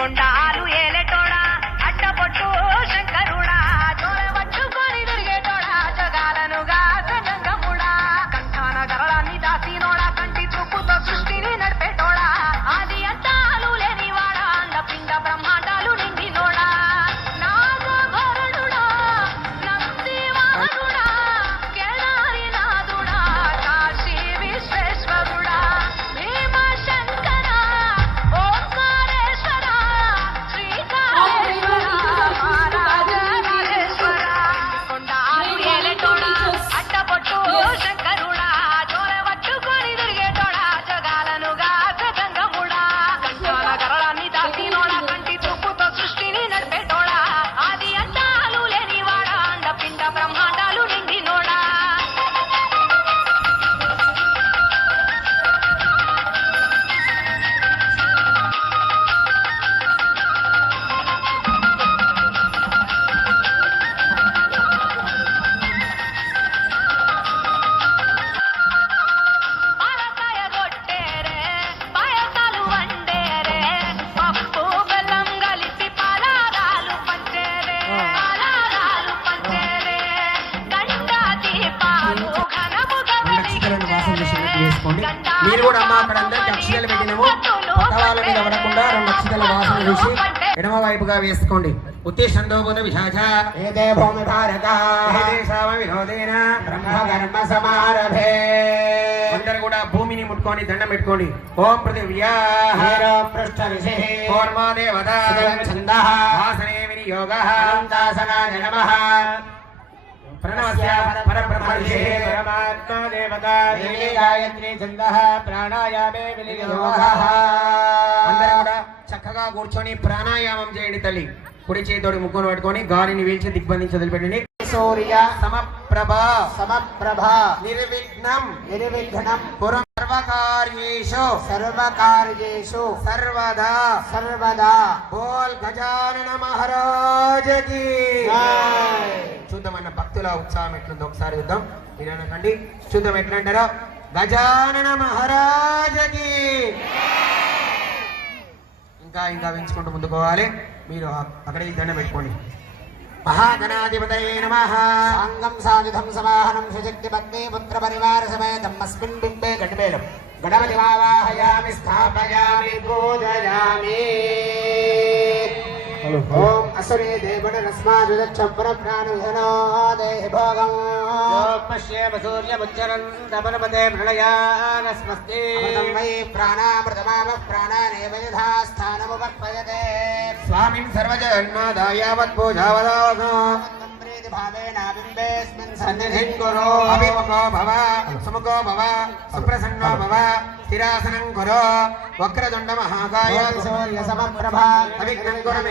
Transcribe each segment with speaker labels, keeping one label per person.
Speaker 1: கொண்டாலு ஏல కూడా అమ్మ అక్కడ అందరికి అక్షరాలు పెట్టినాము పక్క వాళ్ళ మీద పడకుండా రెండు అక్షరాల వాసన చూసి ఎడమ వైపుగా వేసుకోండి. ఉత్తేషందోబోధ విశాఖ
Speaker 2: ఏదే భూమి భారత
Speaker 1: వినోదేన
Speaker 2: బ్రహ్మకర్మ సమారభే.
Speaker 1: అందరు కూడా భూమిని ముట్టుకొని దండం పెట్టుకోండి. ఓం పృథివ్యా.
Speaker 2: పృష్ఠ ఋషి
Speaker 1: కూర్మాదేవత
Speaker 2: ఛంద.
Speaker 1: వినియోగ.
Speaker 2: నమః. ప్రాణాయామే
Speaker 1: అందరూ కూడా చక్కగా కూర్చొని ప్రాణాయామం చేయండి తల్లి. కుడి చేతోడి ముక్కును పట్టుకొని గాలిని వీల్చి దిగ్బంధించి వదిలిపెట్టండి.
Speaker 2: సూర్య
Speaker 1: సమప్రభ.
Speaker 2: సమప్రభ.
Speaker 1: నిర్విఘ్నం.
Speaker 2: నిర్విఘ్నం.
Speaker 1: పురం సర్వకార్యేషు.
Speaker 2: సర్వకార్యేషు
Speaker 1: సర్వదా.
Speaker 2: సర్వదా.
Speaker 1: బోల్ గజానన మహారాజకి.
Speaker 2: జై.
Speaker 1: చూద్దామన్న భక్తుల ఉత్సాహం ఎట్లుందో ఒకసారి చూద్దాం. మీరు అనకండి చూద్దాం ఎట్లంటారో? గజానన మహారాజకి. ఇంకా ఇంకా పెంచుకుంటూ ముందుకు పోవాలి. మీరు అక్కడ దండం పెట్టుకోండి. మహాగణాధిపతయే నమః.
Speaker 2: సాంగం సాయుధం సమాహనం సుశక్తి పత్ని పుత్ర పరివార సమేతం అస్మిన్ బింబే గణపేలం అసురే దేవన రస్మాదుదక్షం పురప్రాణ విహనో దేహి భోగం
Speaker 3: పశ్యేమ సూర్యముచ్చరం తపనపదే ప్రళయానస్మస్తి
Speaker 2: అమృతం వై ప్రాణామృతమామ ప్రాణానేవ యథా స్థానముపక్వయతే
Speaker 1: స్వామిన్ సర్వజన్మాదాయావత్ పూజావదావనో
Speaker 2: ప్రీతి భావేన బింబేస్మిన్
Speaker 1: సన్నిధిం
Speaker 2: సన్నిధిం
Speaker 1: కురు అభిముఖో భవ సుముఖో భవ సుప్రసన్నో భవ స్థిరాసనం కురు వక్రదుండ మహాకాయ
Speaker 2: సూర్య సమప్రభా
Speaker 1: అవిఘ్నం కురు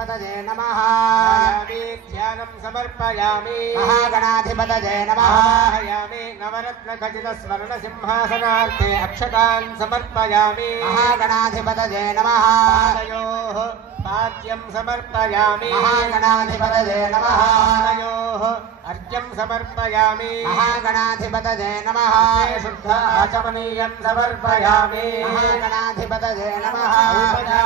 Speaker 1: మే దేవ సర్వకార్యేషు సర్వదా
Speaker 2: మహాగణాధిపతయే నమః
Speaker 3: ధ్యానం సమర్పయామి
Speaker 2: మహాగణాధిపతయే నమః
Speaker 3: ఆహయామి నవరత్న ఖచిత స్వర్ణ సింహాసనార్థే అక్షతాన్ సమర్పయామి
Speaker 2: మహాగణాధిపతయే నమః
Speaker 3: పాదయోః పాద్యం సమర్పయామి.
Speaker 2: మహాగణాధిపతయే నమః.
Speaker 3: పాదయోః అర్ఘ్యం సమర్పయామి.
Speaker 2: మహాగణాధిపతయే నమః.
Speaker 3: శుద్ధ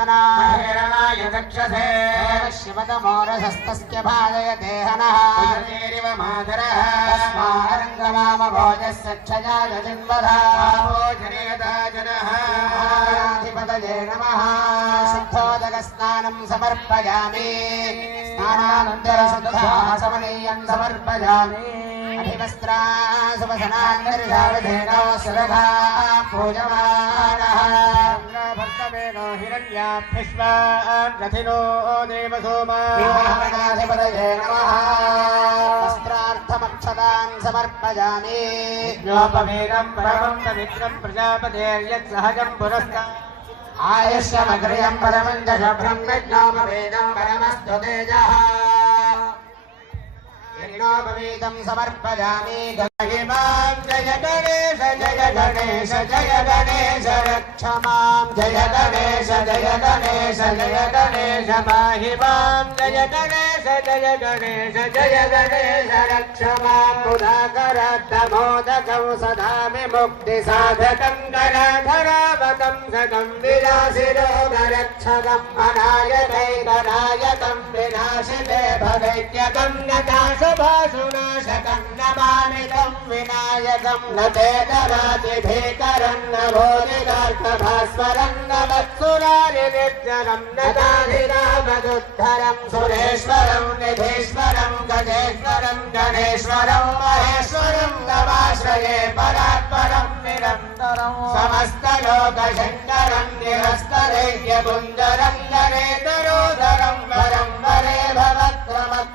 Speaker 3: ఆచమనీయం సమర్పయామి
Speaker 2: మహాగణాధిపతయే నమః
Speaker 3: ఔపచారిక స్నానం
Speaker 2: ఓం మా పోహిష్టామజో భవస్థానమూర్జే తథాతనా
Speaker 1: మహేరణాయ దక్షసే
Speaker 2: శివతమోరసస్తస్య భాజయతే హనః
Speaker 1: ఉదరేరివ మాతరః
Speaker 2: తస్మారంగమామభోజస్య క్షయాయ జిన్వధా
Speaker 1: ఆభోజనేతా
Speaker 2: سمرپیاں پہند مجاپی سہجم پورسک آئش مگر गीतं समर्पयामि
Speaker 3: महिमां जय गणेश जय गणेश जय गणेश रक्ष मां जय गणेश जय गणेश जय गणेश महिमां जय गणेश గణేశ జయ గణేశ జయ గణేశ రక్ష మాకుధాకరద్దమోదకం సదా విముక్తి సాధకం గణధరావతం సగం విలాసి రోగరక్షకం అనాయకైకనాయకం వినాశితే భగైక్యకం నటాశుభాసునాశకం నమామికం వినాయకం నతేతరాతి భీకరం నభోజిగార్థభాస్వరం నవత్సురారి నిర్జనం నతాధిరామదుద్ధరం సురేశ్వర गजेश्वरं निधीश्वरम् गजेश्वरम् गणेश्वरम् महेश्वरम् नमाश्रये परात्परम् निरन्तरम् समस्तलोकशङ्करम् निरस्तरे गणेतरोदरम् वरम् वरे भव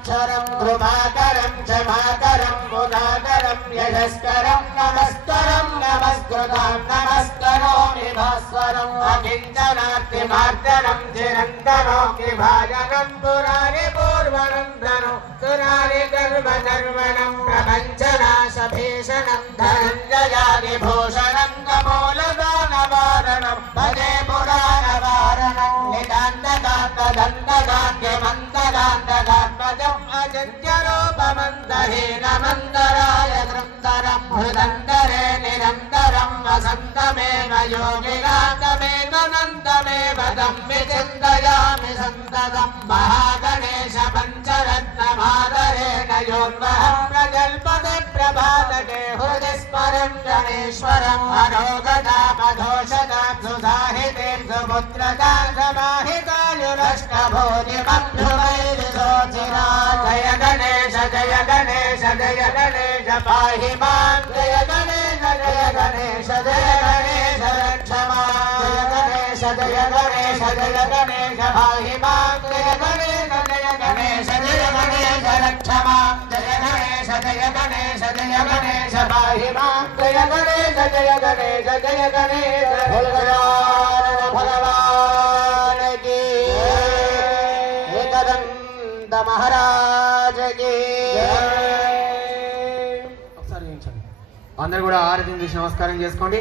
Speaker 3: कृपाकरं क्षमाकरं मुदाकरं यशस्करं नमस्करं नमस्कृतां नमस्करोमि भास्वरम् अकिञ्चनार्तिमार्जनं चिरन्तनोऽपि भाजनं पुरारि पूर्वनन्दनो सुरारि गर्वधर्वणं प्रपञ्चनाशभीषणं धनञ्जयादिभूषणं कमोलदानवारणं भजे पुराणवारणं निदान्तदान्तदन्तदान्त्यमन्तदान्तदात्मजम् जत्यरूपमन्तरेण मन्दराय नृन्तरं हृदन्तरे निरन्तरम् वसन्तमेव योगिनातमेवनन्दमेव दं विचिन्तयामि सन्ततम् महागणेश पञ्चरत्नमादरेण योन्वहम् प्रजल्पद प्रभातके हृदि स्मरं गणेश्वरम् अनोगतापधोषतां सुसाहितीं सुपुत्रतां समाहितायुरष्टभोजिमभ्युमैरिसोचिरा जय गणेश जय गणेश जय गणेश पाहि मां जय गणेश जय गणेश जय गणेश रक्ष मां जय गणेश जय गणेश जय गणेश पाहि मां जय गणेश जय गणेश जय गणेश रक्ष मां जय गणेश जय गणेश जय गणेश पाहि मां जय गणेश जय गणेश जय गणेश भोलगजानन भगवान की एकदंत महाराज की
Speaker 1: ఒకసారి వేయించండి. అందరూ కూడా ఆరతిని చూసి నమస్కారం చేసుకోండి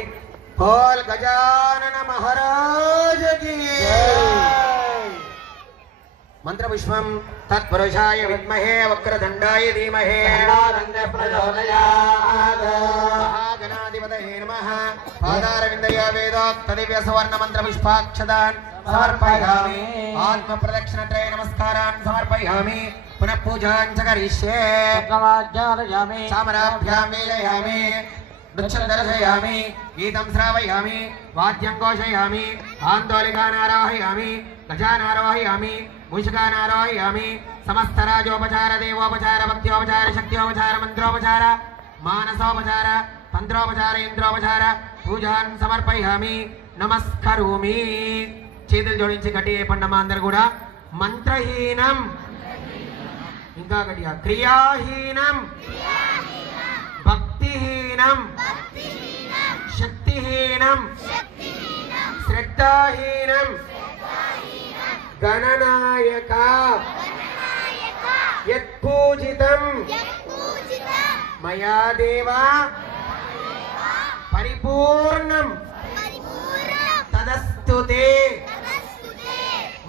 Speaker 1: హోల్ గజానన మహారాజ్ కి మంత్ర పుష్పం తత్పురుషాయ విద్మహే వక్రదండాయ ధీమహే. మహాగణాధిపతయే నమః. పాదారవిందయ వేదోక్తదివ్య సువర్ణ మంత్ర పుష్పాక్షదాన్ సమర్పయామి. ఆత్మ ప్రదక్షిణ త్రయ నమస్కారాన్ సమర్పయామి. పునః పూజాం చ కరిష్యే. చామరాభ్యాం వేలయామి వృక్షం దర్శయామి గీతం శ్రావయామి. వాద్యం ఘోషయామి. ఆందోళికానారోహయామి గజానారోహయామి. మూషికానారోహయామి సమస్త రాజోపచార దేవోపచార భక్త్యోపచార శక్త్యోపచార మంత్రోపచార మానసోపచార తంత్రోపచార ఇంద్రోపచార పూజాన్ సమర్పయామి నమస్కరోమి. చేతులు జోడించి గట్టి పండమా అందరు కూడా. మంత్రహీనం. ఇంకా గట్టిగా క్రియాహీనం. భక్తిహీనం. శక్తిహీనం. శ్రద్ధాహీనం. గణనాయక. యత్పూజితం. మయా దేవా. పరిపూర్ణం. తదస్తుతే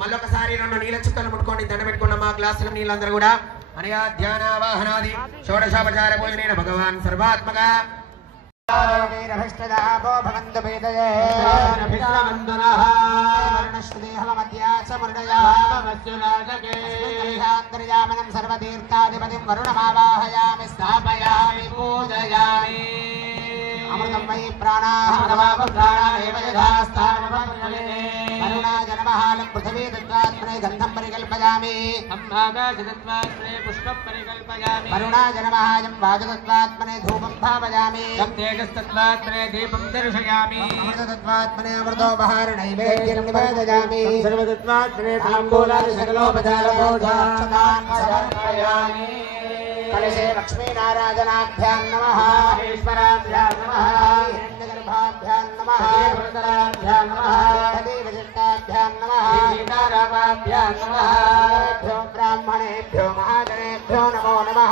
Speaker 1: మళ్ళొకసారి రెండు నీళ్ళ చుక్కలు ముట్టుకోండి దండ పెట్టుకున్న మా గ్లాసుల నీళ్ళందరూ కూడా. అనయా ధ్యాన వాహనాది షోడశోపచార పూజనైన భగవాన్ సర్వాత్మక
Speaker 2: वीरभिष्टदापो भवन्तु वेदये वर्णश्रुतिहवमध्यासमृणयान्तर्यामनं सर्वतीर्थाधिपतिं वरुणमावाहयामि स्थापयामि पूजयामि अमृतं वै प्राणाहमनवापप्राणामेव यथास्थानमपरिगणे वरुणाय नमः लं पृथिवी तत्त्वात्मने गन्धं परिकल्पयामि
Speaker 3: पुष्पं परिकल्पयामि
Speaker 2: वरुणाय नमः यं वाजतत्त्वात्मने धूपं भावयामि
Speaker 3: तेजस्तत्त्वात्मने दीपं दर्शयामि
Speaker 2: अमृतत्वात्मने अमृतोपहारणैवेद्यं निवेदयामि
Speaker 3: सर्वतत्त्वात्मने
Speaker 2: ताम्बूलादि सकलोपचारपूजाक्षतान् समर्पयामि कलशे लक्ष्मीनारायणाभ्यां नमः
Speaker 3: ईश्वराभ्यां नमः
Speaker 2: हिरण्यगर्भाभ्यां नमः
Speaker 3: देववृताभ्यां नमः
Speaker 2: विशिष्टाभ्यां नमः
Speaker 3: सीतारामाभ्यां नमः
Speaker 2: भ्यो ब्राह्मणेभ्यो महाजनेभ्यो नमो नमः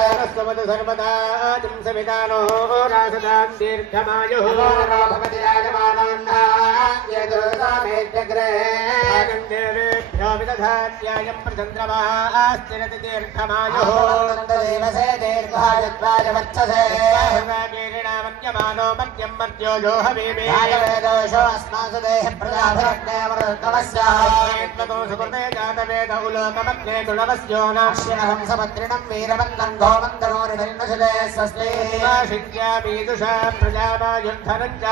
Speaker 2: పుణ్యాహం భద్రం కర్ణే భస్మనామదేవాः
Speaker 3: సర్వదా సవిధానో రాసదాం దీర్ఘమాయు దేవేభ్యో విదధాత్యాయం ప్రచంద్రమాస్తిరతి దీర్ఘమాయు మధ్యమానో మధ్యం మధ్యో యో హవీమి సుకృతే జాతవేద ఉలోకమగ్నే తులవస్యో
Speaker 2: హంసపత్రిణం వీరవంతం గోమంతరోరిణుషదే స్వస్తి
Speaker 3: నాశిత్యామీదుషా ప్రజామాయుద్ధనం చ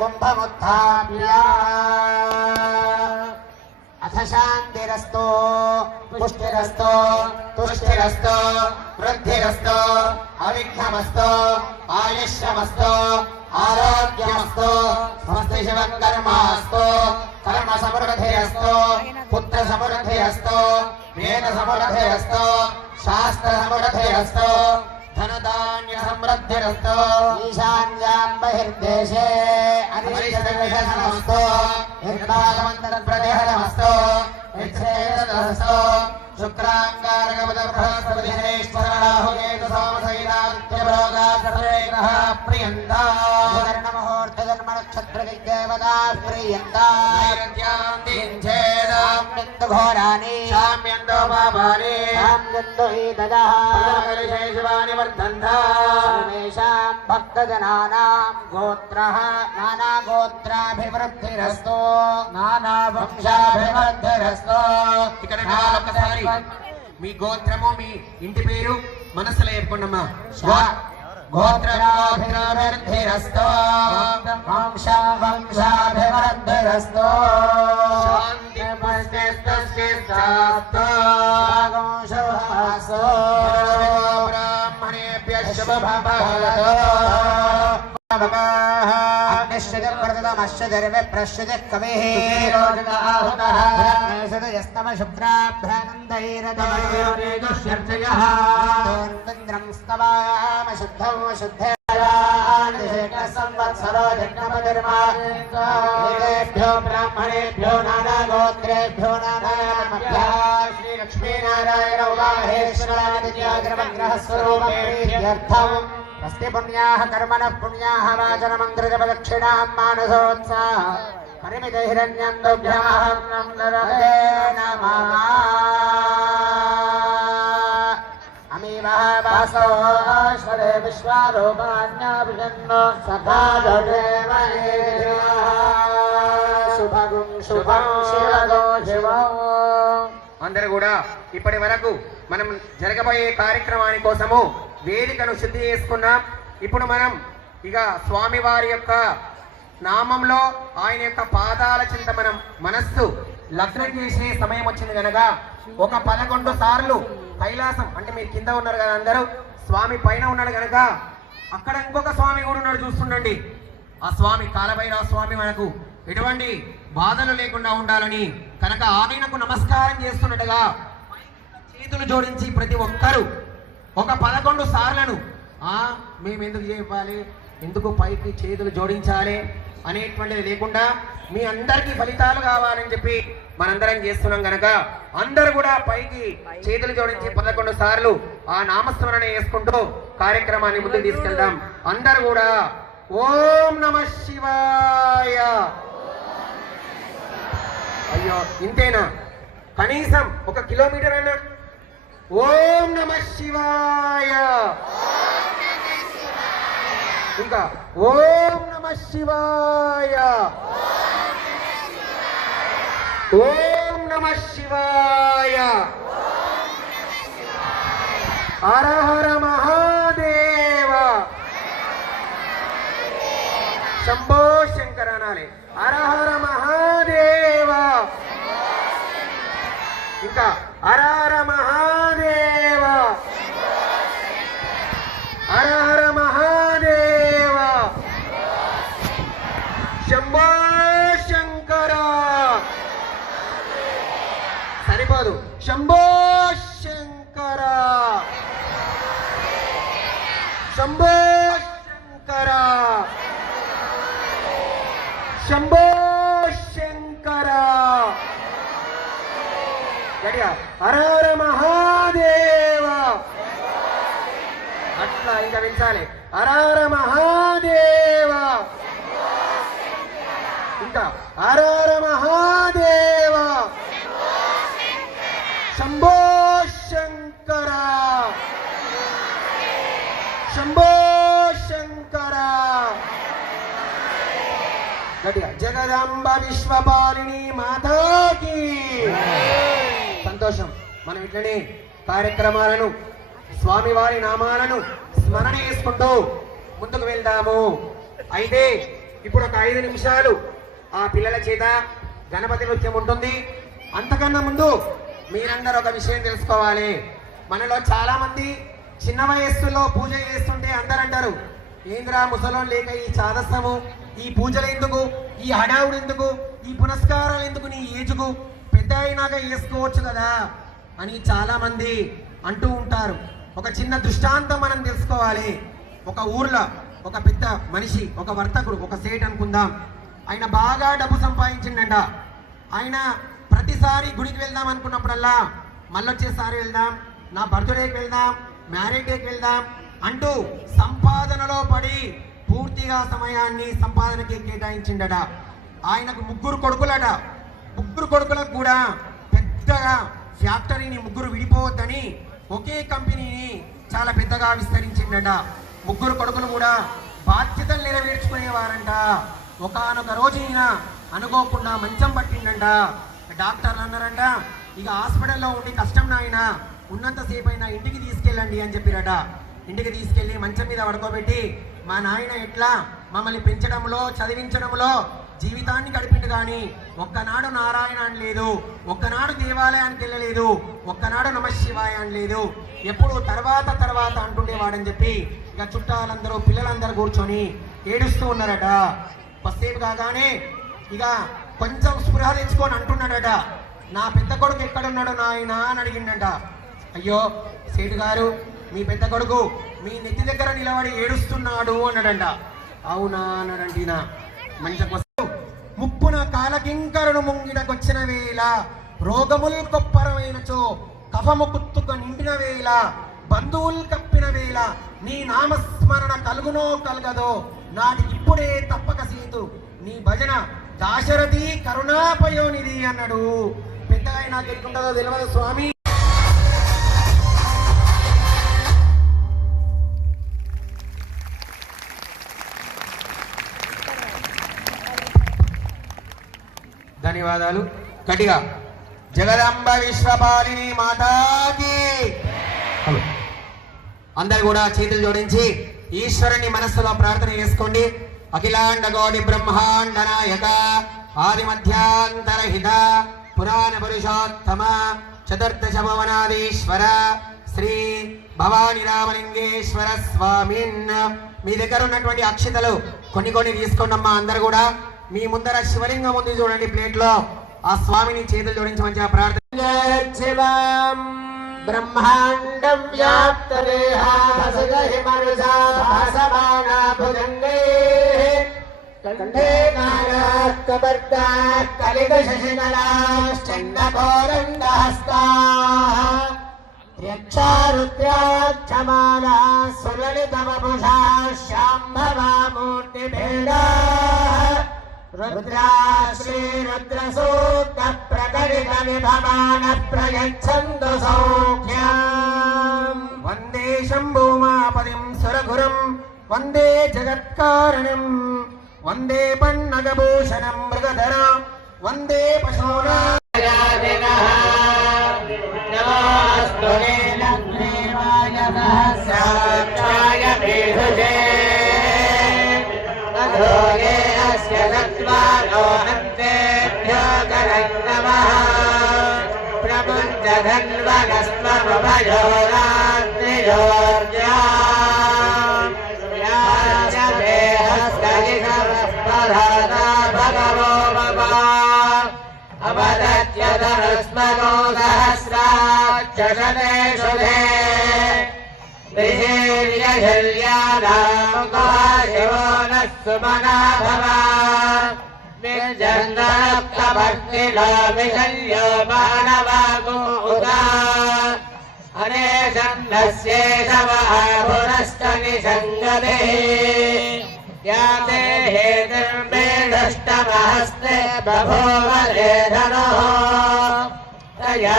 Speaker 2: కుంభముత్థాప్య అథ శాంతిరస్తో పుష్టిరస్తో తుష్టిరస్తో వృద్ధిరస్తో అవిఘ్నమస్తో ఆయుష్యమస్తో ఆరోగ్యమస్తో స్వస్తి శివకర్మాస్తో కర్మ సమృద్ధిరస్తో పుత్ర సమృద్ధిరస్తో వేద సమృద్ధిరస్తో శాస్త్ర సమృద్ధిరస్తో ధనధాన్య సమృద్ధిరస్తో ఈశాన్యాం బహిర్దేశే అనిశ్చితమస్తో నిర్మాలమంతరప్రదేహమస్తో విచ్ఛేదనస్తో శుక్రాంగారగపద బృహస్పతిహరేశ్వరాహుయేత సోమసైనాదిత్యభోగా సర్వే గ్రహ ప్రియంతా ముహూర్త దదః
Speaker 1: శివాని వర్ధంతా
Speaker 2: సర్వేషాం భక్తజనానాం గోత్రః నానాగోత్రాభివృద్ధిరస్తో నానావంశాభివృద్ధిరస్తో
Speaker 1: ఇక్కడ రావాలి ఒక్కసారి మీ గోత్రము మీ ఇంటి పేరు మనసులో చెప్పుకోండమ్మా. గో- గోత్ర గోత్రాభివృద్ధిరస్తో
Speaker 2: వంశ వంశాభివృద్ధిరస్తో
Speaker 1: శాంతి పుష్టిస్తస్యస్తాస్తో. బ్రాహ్మణేభ్యः శుభభవతు.
Speaker 2: అగ్నిశ్చర్వృతమశ్చర్వ ప్రశ్చుతి కవిః శుభ్రాభ్రానందైరదమయోనిదుష్యర్చయః స్తవామ అస్తి శుద్ధే సంవత్సరో జన్మనిర్మాణేభ్యో బ్రాహ్మణేభ్యో నానాగోత్రేభ్యో నానామభ్యः శ్రీలక్ష్మీనారాయణ ఉమాహేశ్వరాదిత్యాగ్రమగ్రహస్వరూపేర్థం స్వస్తి పుణ్యాः కర్మణः పుణ్యాः వాచనమంత్రజపదక్షిణాం శుభగుం శుభం శివగో శివం
Speaker 1: అందరూ కూడా ఇప్పటి వరకు మనం జరగబోయే కార్యక్రమాని కోసము వేదికను శుద్ధి చేసుకున్నాం. ఇప్పుడు మనం ఇక స్వామివారి యొక్క నామంలో ఆయన యొక్క పాదాల చింత మనం మనస్సు లగ్నం చేసే సమయం వచ్చింది కనుక ఒక పదకొండు సార్లు కైలాసం అంటే మీరు కింద ఉన్నారు కదా అందరూ స్వామి పైన ఉన్నాడు కనుక అక్కడ ఇంకొక స్వామి కూడా ఉన్నాడు చూస్తుండండి. ఆ స్వామి కాలభైరవ స్వామి మనకు ఎటువంటి బాధలు లేకుండా ఉండాలని కనుక ఆయనకు నమస్కారం చేస్తున్నట్టుగా చేతులు జోడించి ప్రతి ఒక్కరూ ఒక పదకొండు సార్లను. మేము ఎందుకు చెప్పాలి ఎందుకు పైకి చేతులు జోడించాలి అనేటువంటిది లేకుండా మీ అందరికీ ఫలితాలు కావాలని చెప్పి మనందరం చేస్తున్నాం కనుక అందరూ కూడా పైకి చేతులు జోడించి పదకొండు సార్లు ఆ నామస్మరణ చేసుకుంటూ కార్యక్రమాన్ని ముందుకు తీసుకెళ్దాం. అందరూ కూడా ఓం నమ శివాయ. అయ్యో ఇంతేనా? కనీసం ఒక కిలోమీటర్ అయినా ఓం నమ శివాయ. ఇంకా ఓం నమ శివాయ. ఓం నమ శివాయ. హర మహాదేవ. శంభో శంకర అనాలి. హర హర మహాదేవ. ఇంకా హర హర మహాదేవ హర హర మహాదేవ శంభో శంకర సరిపోదు శంభో శంకర శంభో శంకర శంభో శంకర గట్టిగా హర హర మహాదేవ అట్లా ఇంకా పెంచాలి అరార మహాదేవ. ఇంకా అరార మహాదేవ. శంభో శంకర. శంభో శంకర. గట్టిగా జగదాంబ విశ్వపాలిని మాతాకి. సంతోషం. మనం ఇట్లనే కార్యక్రమాలను స్వామివారి నామాలను స్మరణ చేసుకుంటూ ముందుకు వెళ్దాము. అయితే ఇప్పుడు ఒక ఐదు నిమిషాలు ఆ పిల్లల చేత గణపతి నృత్యం ఉంటుంది. అంతకన్నా ముందు మీరందరూ ఒక విషయం తెలుసుకోవాలి. మనలో చాలా మంది చిన్న వయస్సులో పూజ చేస్తుంటే అందరు అంటారు ఏంద్రా ముసలో లేక ఈ చాదస్తము? ఈ పూజలు ఎందుకు? ఈ హడావుడు ఎందుకు? ఈ పునస్కారాలు ఎందుకు నీ ఏజుకు? పెద్ద అయినాక వేసుకోవచ్చు కదా అని చాలా మంది అంటూ ఉంటారు. ఒక చిన్న దృష్టాంతం మనం తెలుసుకోవాలి. ఒక ఊర్లో ఒక పెద్ద మనిషి ఒక వర్తకుడు ఒక సేట్ అనుకుందాం. ఆయన బాగా డబ్బు సంపాదించిండంట. ఆయన ప్రతిసారి గుడికి వెళ్దాం అనుకున్నప్పుడల్లా మళ్ళొచ్చేసారి వెళ్దాం నా బర్త్డేకి వెళ్దాం మ్యారేజ్ డేకి వెళ్దాం అంటూ సంపాదనలో పడి పూర్తిగా సమయాన్ని సంపాదనకి కేటాయించిండట. ఆయనకు ముగ్గురు కొడుకులట. ముగ్గురు కొడుకులకు కూడా పెద్దగా ఫ్యాక్టరీని ముగ్గురు విడిపోవద్దని ఒకే కంపెనీని చాలా పెద్దగా విస్తరించిండట ముగ్గురు కొడుకులు కూడా బాధ్యతలు నెరవేర్చుకునేవారంట. ఒకానొక రోజు ఈయన అనుకోకుండా మంచం పట్టిండంట డాక్టర్లు అన్నారంట ఇక హాస్పిటల్లో ఉండి కష్టం నాయన ఉన్నంతసేపు అయినా ఇంటికి తీసుకెళ్ళండి అని చెప్పిరట. ఇంటికి తీసుకెళ్ళి మంచం మీద పడుకోబెట్టి మా నాయన ఎట్లా? మమ్మల్ని పెంచడంలో చదివించడంలో జీవితాన్ని గడిపిండు కానీ ఒక్కనాడు నారాయణ అని లేదు. ఒక్కనాడు దేవాలయానికి వెళ్ళలేదు. ఒక్కనాడు నమశివాయ అని లేదు. ఎప్పుడు తర్వాత తర్వాత అంటుండేవాడని చెప్పి ఇక చుట్టాలందరూ పిల్లలందరూ కూర్చొని ఏడుస్తూ ఉన్నారట. కొద్దిసేపు కాగానే ఇక కొంచెం స్పృహ తెచ్చుకొని అంటున్నాడట. నా పెద్ద కొడుకు ఎక్కడున్నాడు నాయన? అని అడిగిండట. అయ్యో సేటు గారు మీ పెద్ద కొడుకు మీ నెత్తి దగ్గర నిలబడి ఏడుస్తున్నాడు అన్నాడంట. అవునా? అన్నాడంట ఈయన. మంచి కాలకింకరుడు ముంగిడకొచ్చిన వేళ రోగముల్ కొప్పరమైనచో కఫము కుత్తుక నిండిన వేళ బంధువులు కప్పిన వేళ నీ నామస్మరణ కలుగునో కలగదో నాది ఇప్పుడే తప్పక సీతు. నీ భజన దాశరథి కరుణాపయోనిధి అన్నాడు. పెద్దగా నాకు ఎట్లుంటుందో తెలియదు స్వామి. ధన్యవాదాలు. గట్టిగా. జగదంబ విశ్వపాలిని మాతాకి. హలో. అందరు కూడా చేతులు జోడించి ఈశ్వరుని మనస్సులో ప్రార్థన చేసుకోండి. అఖిలాండ గౌడి బ్రహ్మాండ నాయక ఆది మధ్యాంతరహిత పురాణ పురుషోత్తమ చతుర్థ భవనాదీశ్వర శ్రీ భవాని రామలింగేశ్వర స్వామిన్. మీ దగ్గర ఉన్నటువంటి అక్షతలు కొన్ని కొన్ని తీసుకోండమ్మా అందరు కూడా. మీ ముందర శివలింగం ఉంది చూడండి ప్లేట్లో. ఆ స్వామిని చేతులు జోడించి మంచిగా ప్రార్థన
Speaker 2: శివం బ్రహ్మాండం వ్యాప్తదేహా భసగహి మరుసా భాసమానా భుజంగే. కంఠే నాగాత్ కబర్దాత్ కలిత శశిగణాశ్చండకోరండహస్తా యక్షారుద్రాక్షమాలా సులలితమభుషా శాంభవామూర్తిభేడా
Speaker 1: रुद्राश्रीरुद्रसूक्तप्रकटितविभवानप्रयच्छन्तु सौख्याम् वन्दे शम्भुमापदिम् सुरघुरम् वन्दे जगत्कारणम् वन्दे पन्नगभूषणम् मृगधरा
Speaker 3: वन्दे पशूना सहस्राय मेधुजे अधोगे ्यक्त्वा यो हेभ्यो दत्तमः प्रपञ्च धर्मस्मभोदा त्रियो भगवो बबा अवदद्यतमस्मरोहस्राक्षे शे शिवो नः सुमना भव निर्जन्दक्तभक्तिलो विशल्यो मानवागो उदा अनेशन्नस्येषवः पुनश्च निषङ्गते या ते हेतुर्मेढष्टमहस्ते बभूव धनुः या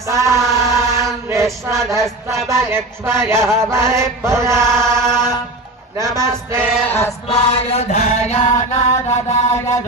Speaker 3: साधस्तभयक्ष्मयपया नमस्ते अस्मायधाया ददायध